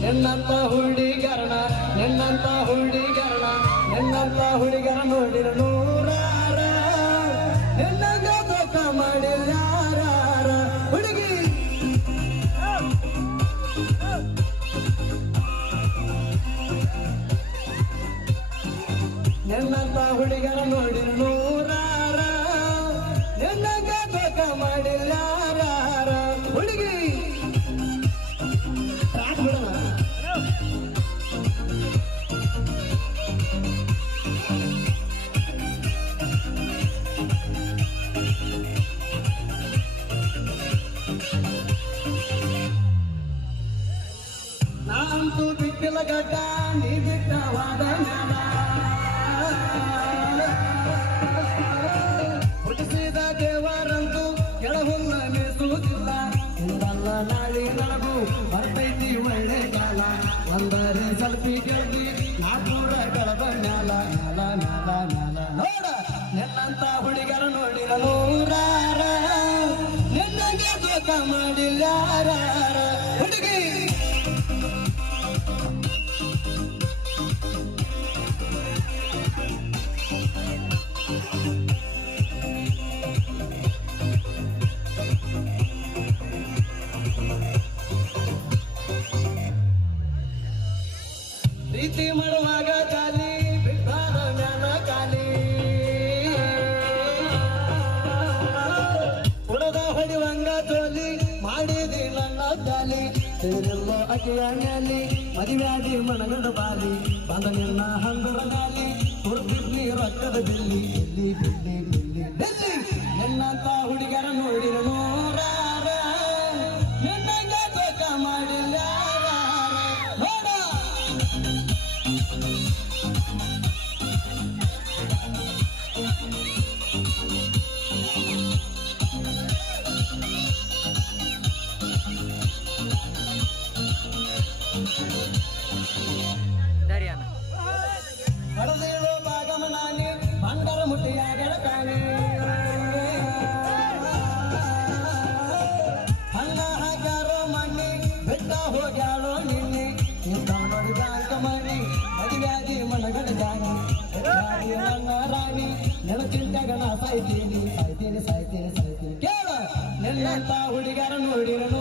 ನಿನ್ನಂತ ಹುಡುಗರಣ ನಿನ್ನಂತ ಹುಡುಗರಣ ನಿನ್ನಂತ ಹುಡುಗರ ನೋಡಿರ ನೂರಾರ. ನಿನ್ನಂಗ ದುಃಖ ಮಾಡಿ ಯಾರಾರ? ಹುಡುಗಿ. ನಿನ್ನಂತ ಹುಡುಗರ ನೋಡಿರ ನಾಂತೂ ಬಿಟ್ಟಿಲ್ಲ ಗಡ್ಡ, ನೀ ಬಿಟ್ಟವಾದ ಹುಟ್ಟಿಸಿದ ದೇವರಂತೂ ಕೆಳಹುಲ್ಲ ಮೀಸುವುದಿಲ್ಲ. ಇಂದಲ್ಲ ನಾಳಿ ನನಗೂ ಬರ್ತೈತಿ ಒಳ್ಳೆ ಕಾಲ. ಒಂದರೆ ಸಲ್ಪಿ ಗೆದ್ದಿ, ನಾಲ್ಕೂರ ಕಳೆದ ಮ್ಯಾಲ. ಮ್ಯಾಲ ಮ್ಯಾಲ ಮ್ಯಾಲ. ನೋಡ, ನಿನ್ನಂತ ಹುಡುಗರ ನೋಡಿರ ನೂರಾರ. ನಿನ್ನಗೆ ದುಃಖ ಮಾಡಿಲ್ಲ ಪ್ರೀತಿ ಮಾಡುವಾಗ ಜಾಲಿ ಬಿಟ್ಟಾದ ಕುಡದ ಹೊಡಿವಂಗ ಮಾಡಿದಿ ನನ್ನ ಜಾಲಿ ತಿಳಿದಿಲ್ಲ ಅಕ್ಕಿಯ ಮ್ಯಾಲಿ ಮದುವ್ಯಾದಿ ಮನಗಂಡ ಬಾಲಿ. ಬಂದ ನಿನ್ನ ಹಂಗುರ ಗಾಲಿ ಕೊಡ್ತಿದ್ನಿ ರೊಕ್ಕದ ಬಿಲ್ಲಿ. ಬಿಲ್ಲಿ ಬಿಲ್ಲಿ ಚಿಂತೆಗಳ ಸಾಯ್ತೀನಿ ಸಾಯ್ತೀನಿ ಸಾಯ್ತೀನಿ ಸಾಯ್ತೀನಿ. ಕೇಳ ನಿನ್ನಂತ ಹುಡುಗರ ನೋಡಿರೋ